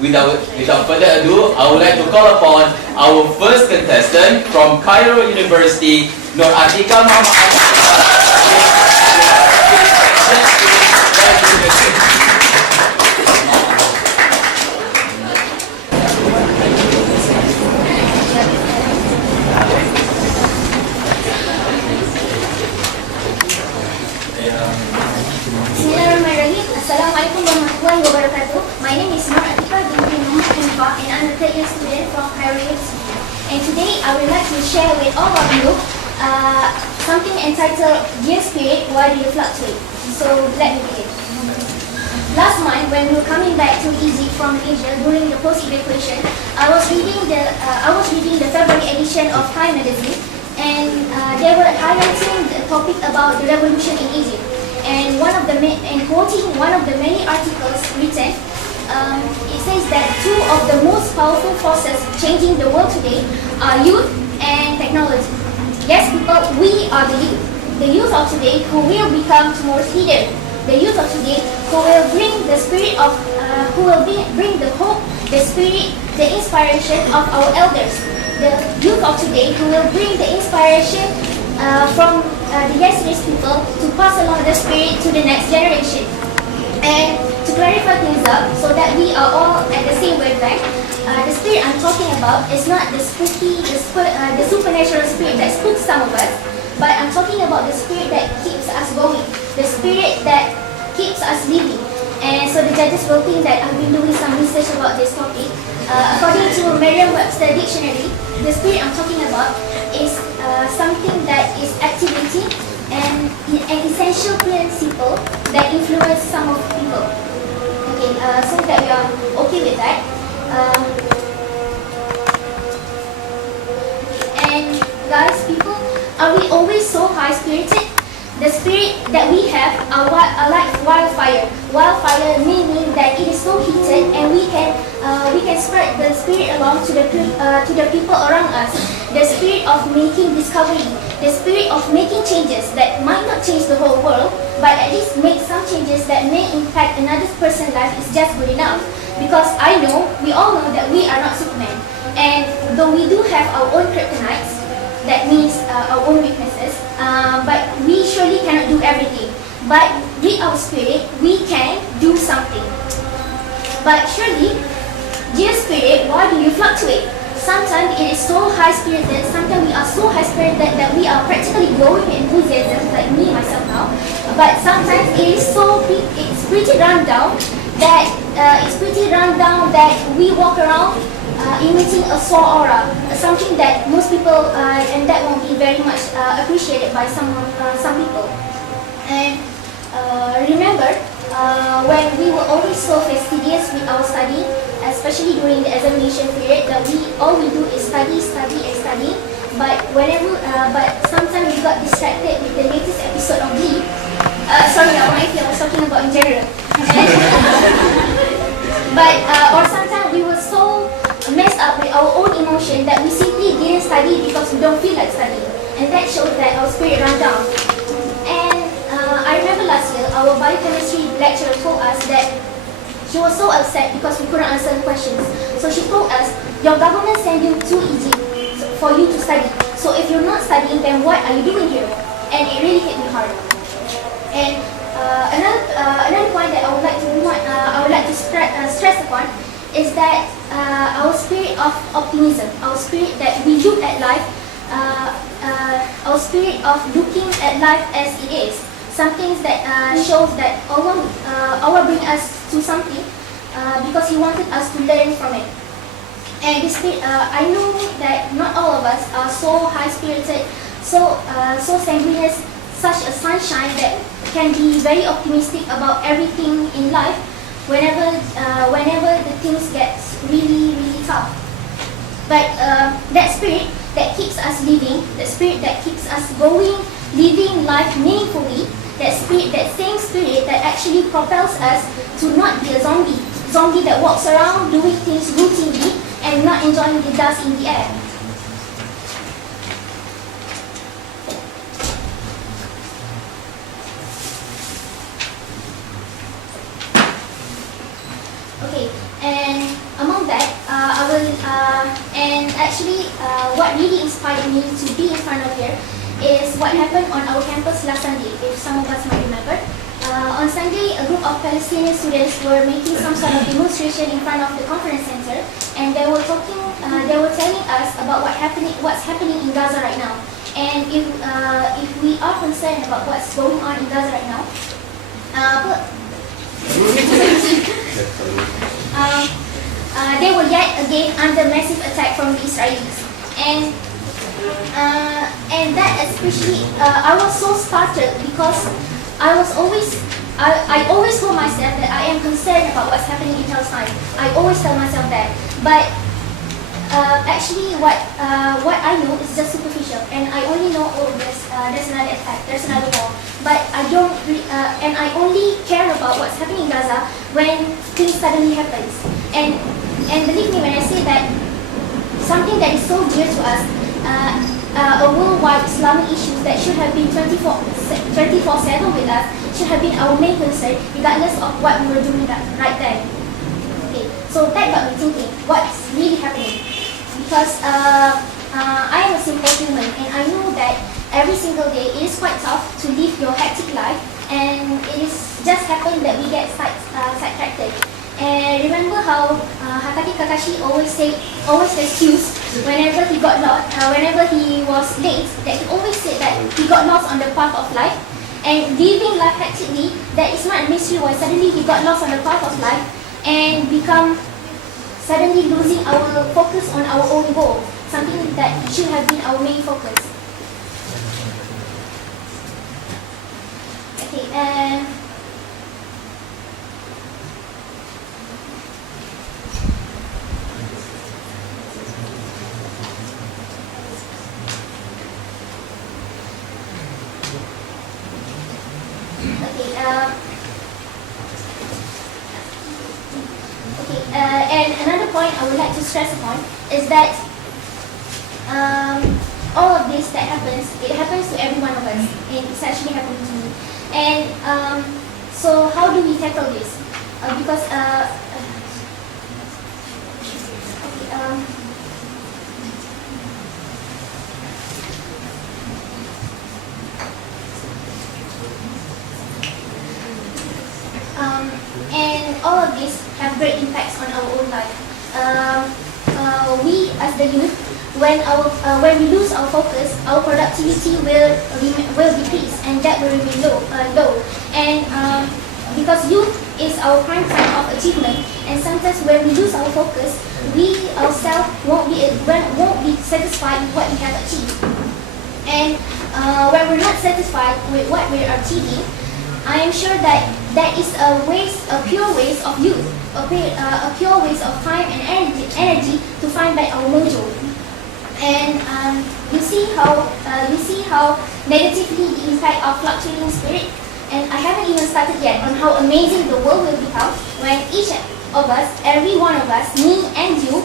Without further ado, I would like to call upon our first contestant from Cairo University, Nur Atiqah Mohd Hanifah. Bismillahirrahmanirrahim. Assalamualaikum warahmatullahi wabarakatuh. My name is Nur Atiqah Mohd Hanifah and I'm a third year student from Cairo University. And today I would like to share with all of you something entitled Dear Spirit, Why Do You Fluctuate? So let me begin. Last month when we were coming back to Egypt from Malaysia during the post-evacuation, I was reading the February edition of Time magazine, and they were highlighting the topic about the revolution in Egypt. And quoting one of the many articles written, it says that two of the most powerful forces changing the world today are youth and technology. Yes, people, we are the youth. The youth of today who will become tomorrow's leader. The youth of today who will bring the spirit of, bring the hope, the spirit, the inspiration of our elders. The youth of today who will bring the inspiration from the yesterday's people to pass along the spirit to the next generation. And to clarify things up so that we are all at the same wavelength, the spirit I'm talking about is not the spooky, the supernatural spirit that spooks some of us, but I'm talking about the spirit that keeps us going, the spirit that keeps us living. And so the judges will think that I've been doing some research about this topic. According to Merriam-Webster dictionary, the spirit I'm talking about is something that is activity and an essential principle that influence some of people. Okay, so that we are okay with that. And guys, people, are we always so high-spirited? The spirit that we have are like wildfire. Wildfire meaning that it is so heated, and we can spread the spirit along to the people around us. The spirit of making discovery, the spirit of making changes that might not change the whole world, but at least make some changes that may impact another person's life is just good enough. Because we all know that we are not Superman, and though we do have our own kryptonites, that means our own weaknesses, but we surely cannot do everything. But with our spirit, we can do something. But surely, dear spirit, why do you fluctuate? Sometimes it is so high-spirited, sometimes we are so high-spirited that we are practically glowing with enthusiasm, like me, myself now. But sometimes it is it's pretty run down that we walk around emitting a sore aura, something that most people, and that won't be very much appreciated by some people. And remember, when we were always so fastidious with our study, especially during the examination period, that all we do is study. But sometimes we got distracted with the latest episode of Glee. Sorry, I was talking about in general. Or sometimes we were so messed up with our own emotion that we simply didn't study because we don't feel like studying, and that shows that our spirit ran down. And I remember last year our biochemistry lecturer told us that she was so upset because we couldn't answer the questions. So she told us, your government sent you to Egypt for you to study. So if you're not studying, then what are you doing here? And it really hit me hard. And another point that I would like to stress upon is that our spirit of optimism, our spirit that we look at life, our spirit of looking at life as it is, something that shows that Allah bring us to something because He wanted us to learn from it. And this spirit, I know that not all of us are so high-spirited, so sanguineous, such a sunshine that can be very optimistic about everything in life whenever the things get really, really tough. But that spirit that keeps us living, that spirit that keeps us going, living life meaningfully, that same spirit that actually propels us to not be a zombie that walks around doing things routinely and not enjoying the dust in the air. Okay, and actually, what really inspired me to be in front of here is what happened on our campus last Sunday, if some of us might remember. On Sunday, a group of Palestinian students were making some sort of demonstration in front of the conference center, and they were telling us about what's happening in Gaza right now. And if we are concerned about what's going on in Gaza right now, they were yet again under massive attack from the Israelis, and that especially I was so startled because I always told myself that I am concerned about what's happening in Palestine. I always tell myself that, but actually what I know is just superficial, and I only know, oh, there's another attack, there's another war, but I don't and I only care about what's happening in Gaza when things suddenly happens. And believe me when I say that something that is so dear to us, a worldwide Islamic issue that should have been 24/7 with us, should have been our main concern regardless of what we were doing right then. Okay, so that got me thinking, what's really happening? Because I am a simple human, and I know that every single day it is quite tough to live your hectic life, and it is just happened that we get sidetracked. And remember how Hataki Kakashi always excuse whenever he got lost, whenever he was late, that he always said that he got lost on the path of life, and living life hectically, that is not a mystery why suddenly we got lost on the path of life and become suddenly losing our focus on our own goal, something that should have been our main focus. Okay, and another point I would like to stress upon is that all of this that happens, it happens to every one of us, and it's actually happening to me. And so how do we tackle this? Because and all of this have great impacts on our own life. We as the youth, when we lose our focus, our productivity will decrease, and that will remain low. And because youth is our prime time of achievement, and sometimes when we lose our focus, we ourselves won't be satisfied with what we have achieved. And when we're not satisfied with what we're achieving, I am sure that that is a pure waste of youth, a pure waste of time and energy to find back our mojo. And you see how negatively the impact of fluctuating spirit. And I haven't even started yet on how amazing the world will become when each of us, every one of us, me and you,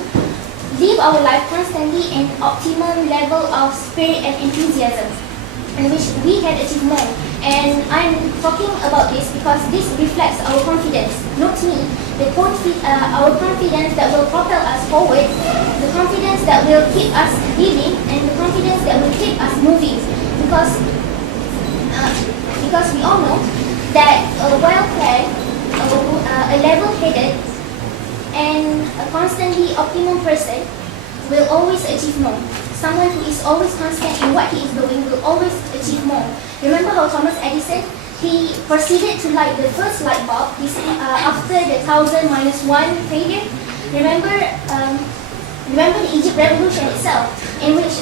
live our life constantly in optimum level of spirit and enthusiasm, in which we can achieve more. And I'm talking about this because this reflects our confidence. Not me, our confidence that will propel us forward, the confidence that will keep us living, and the confidence that will keep us moving. Because we all know that a well-planned, a level-headed, and a constantly optimum person will always achieve more. Someone who is always constant in what he is doing will always achieve more. Remember how Thomas Edison, he proceeded to light the first light bulb after the 1000 minus 1 failure? Remember the Egypt revolution itself, in which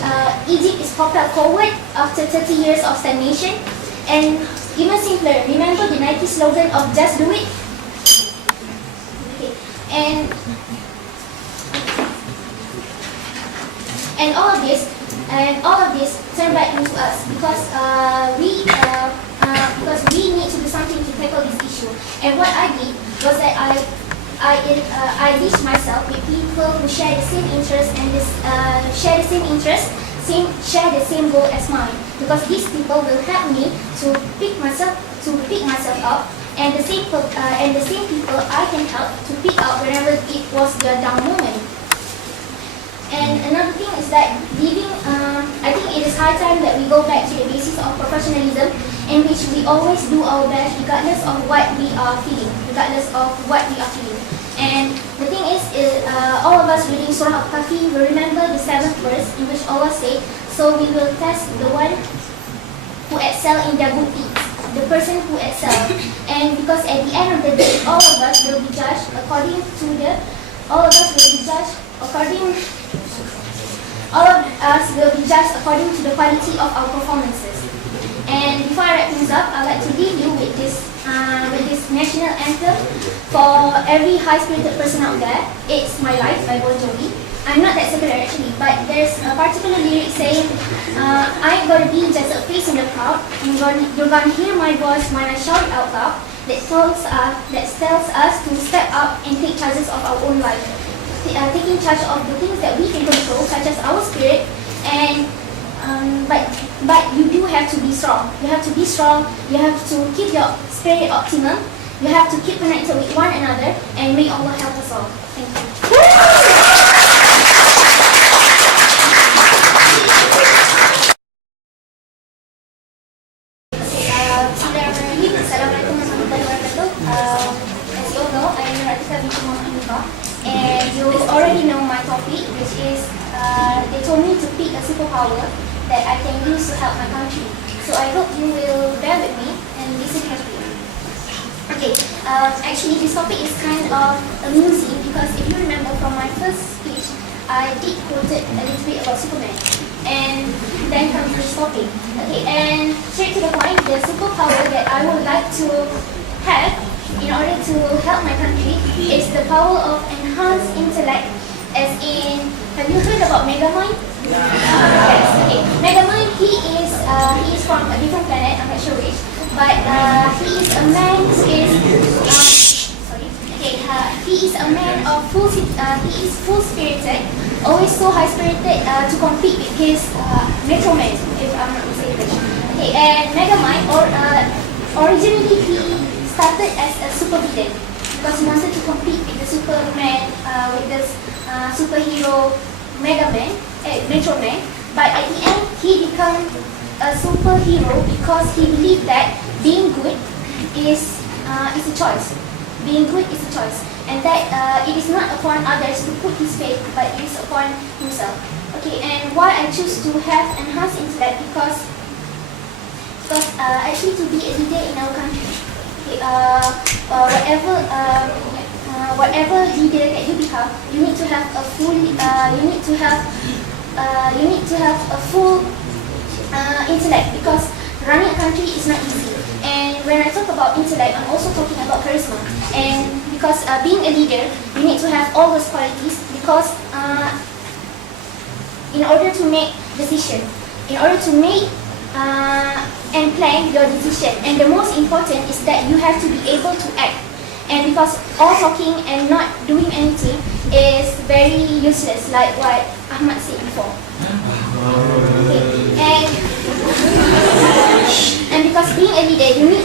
Egypt is propelled forward after 30 years of stagnation? And even simpler, remember the Nike slogan of "Just Do It"? Okay. And all of this turn back into us because we need to do something to tackle this issue. And what I did was that I reached myself with people who share the same interests and share the same goal as mine. Because these people will help me to pick myself up, and the same people I can help to pick up whenever it was the down moment. And another thing is that I think it is high time that we go back to the basis of professionalism, in which we always do our best regardless of what we are feeling. And the thing is, all of us reading Surah Al-Kahfi will remember the 7th verse in which Allah said, so we will test the one who excel in their good deeds, the person who excels. And because at the end of the day, all of us will be judged according to the quality of our performances. And before I wrap things up, I'd like to leave you with this national anthem for every high-spirited person out there. It's My Life by Bon Jovi. I'm not that secular actually, but there's a particular lyric saying, I ain't gonna be just a face in the crowd. You're gonna hear my voice when I shout it out loud. That tells us to step up and take charges of our own life. Taking charge of the things that we can control, such as our spirit, and but you do have to be strong. You have to be strong. You have to keep your spirit optimum. You have to keep connected with one another, and may Allah help us all. Thank you. Assalamualaikum warahmatullahi wabarakatuh. As you all know, I am Nur Atiqah Mohd Hanifah, and you already know my topic, which is they told me to pick a superpower that I can use to help my country. So I hope you will bear with me and listen carefully. Okay, actually this topic is kind of amusing because if you remember from my first speech, I did quoted a little bit about Superman. And then comes this topic. Okay, and straight to the point, the superpower that I would like to have in order to help my country is the power of enhanced intellect. As in, have you heard about Megamind? Yes. Okay, Megamind. He is from a different planet. I'm not sure which, but he is a man who is he is a man of he is full spirited, always so high spirited to compete with his Metro Man, if I'm not mistaken. Okay, and Megamind, originally he started as a super villain because he wanted to compete with the Superman, with this superhero Metro Man. But at the end, he became a superhero because he believed that being good is a choice. Being good is a choice, and that it is not upon others to put his faith, but it is upon himself. Okay, and why I choose to have enhanced intellect because actually to be a leader in our country, okay, whatever leader that you become, you need to have a full intellect because running a country is not easy. And when I talk about intellect, I'm also talking about charisma. And because being a leader, you need to have all those qualities because in order to make decision, in order to make and plan your decision. And the most important is that you have to be able to act. And because all talking and not doing anything is very useless, like what Ahmad said before. Okay. And because being a leader, you need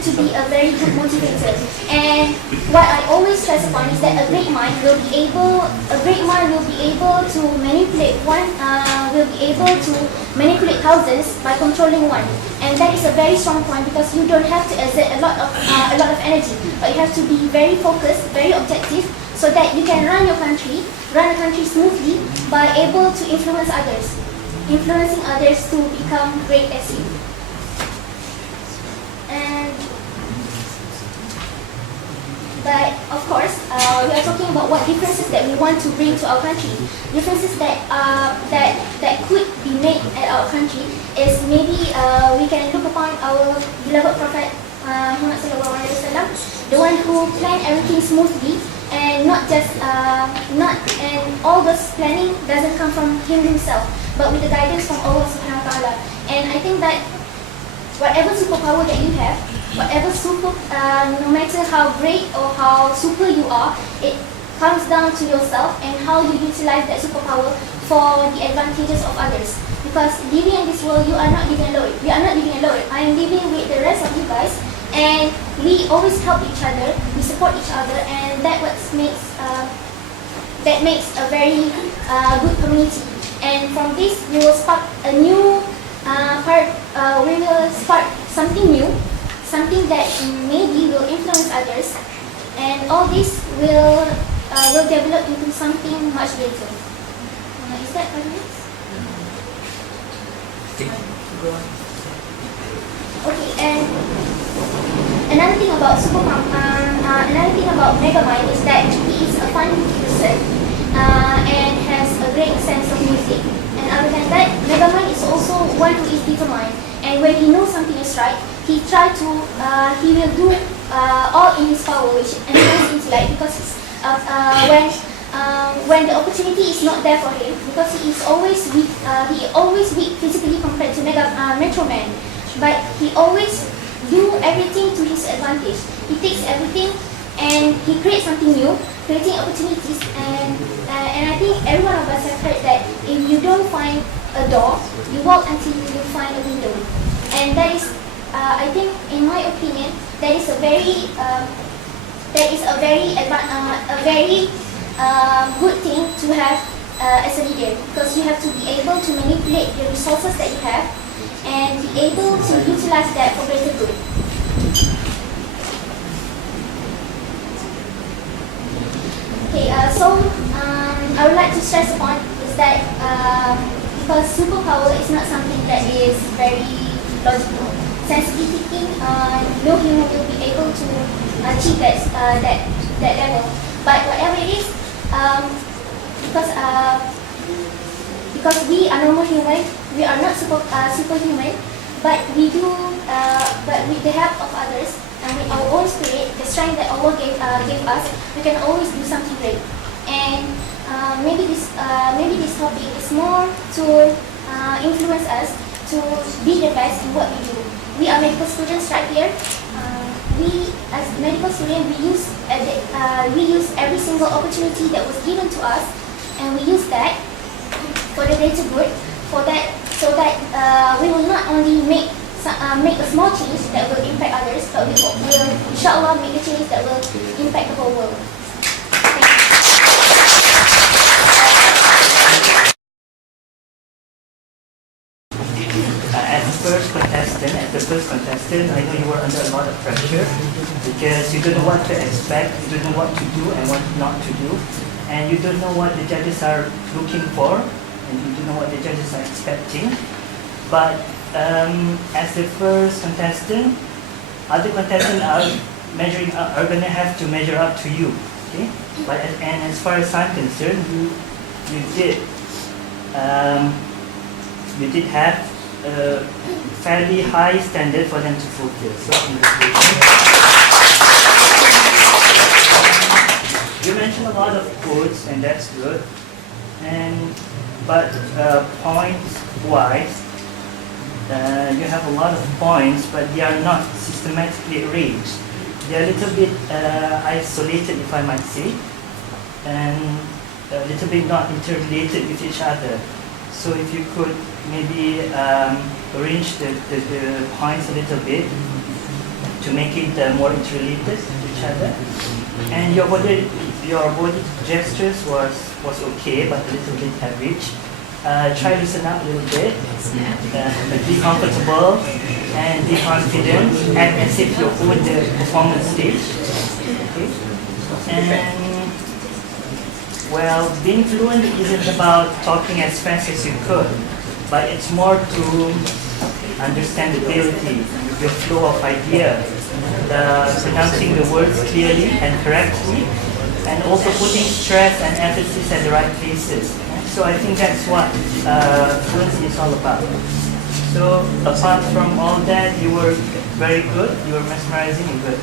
to be a very good motivator. And what I always stress upon is that a great mind will be able to manipulate thousands by controlling one. And that is a very strong point because you don't have to exert a lot of energy, but you have to be very focused, very objective, so that you can run a country smoothly by able to influencing others to become great as you. But of course, we are talking about what differences that we want to bring to our country. Differences that could be made at our country is maybe we can look upon our beloved Prophet Muhammad sallallahu alaihi wasallam, the one who planned everything smoothly and and all this planning doesn't come from him himself, but with the guidance from Allah subhanahu wa ta'ala. And I think that whatever superpower that you have, no matter how great or how super you are, it comes down to yourself and how you utilize that superpower for the advantages of others. Because living in this world, you are not living alone. We are not living alone. I am living with the rest of you guys, and we always help each other, we support each other, and that makes a very good community. And from this, we will spark a new we will spark something new, something that maybe will influence others, and all this will develop into something much greater. Is that 5 minutes? Okay, and another thing about Megamind is that he is a fun person and has a great sense of music. And other than that, Megamind is also one who is determined. And when he knows something is right, he will do all in his power, which enhances intellect, because when the opportunity is not there for him, because he always weak physically compared to Metro Man, but he always do everything to his advantage. He takes everything and he creates something new, creating opportunities. And I think every one of us have heard that if you don't find a door, you walk until you find a window. And that is, I think, in my opinion, that is a very good thing to have as a leader, because you have to be able to manipulate the resources that you have and be able to utilize that for greater good. Okay, so I would like to stress upon is that because superpower is not something that is very logical. Sensibly thinking, no human will be able to achieve that level. But whatever it is, because we are normal human, we are not superhuman, but we do, but with the help of others and with our own spirit, the strength that Allah gave us, we can always do something great. And maybe this topic is more to influence us to be the best in what we do. We are medical students right here. We, as medical students, we use every single opportunity that was given to us, and we use that for the greater good. So that we will not only make a small change that will impact others, but we will, inshallah, make a change that will impact the whole world. As the first contestant, I know you were under a lot of pressure because you don't know what to expect, you don't know what to do and what not to do, and you don't know what the judges are looking for, and you don't know what the judges are expecting. But as the first contestant, other contestants are going to have to measure up to you. Okay, and as far as I'm concerned, you did have a fairly high standard for them to fulfill. So congratulations. You mentioned a lot of quotes, and that's good. But points-wise, you have a lot of points, but they are not systematically arranged. They are a little bit isolated, if I might say, and a little bit not interrelated with each other. So if you could maybe arrange the points a little bit to make it more interrelated to each other. And your body gestures was okay, but a little bit average. Try to listen up a little bit. Be comfortable and be confident, act as if you're on the performance stage. Okay? And well, being fluent isn't about talking as fast as you could, but it's more to understandability, your flow of idea, pronouncing the words clearly and correctly, and also putting stress and emphasis at the right places. So I think that's what fluency is all about. So apart from all that, you were very good, you were mesmerizing and good.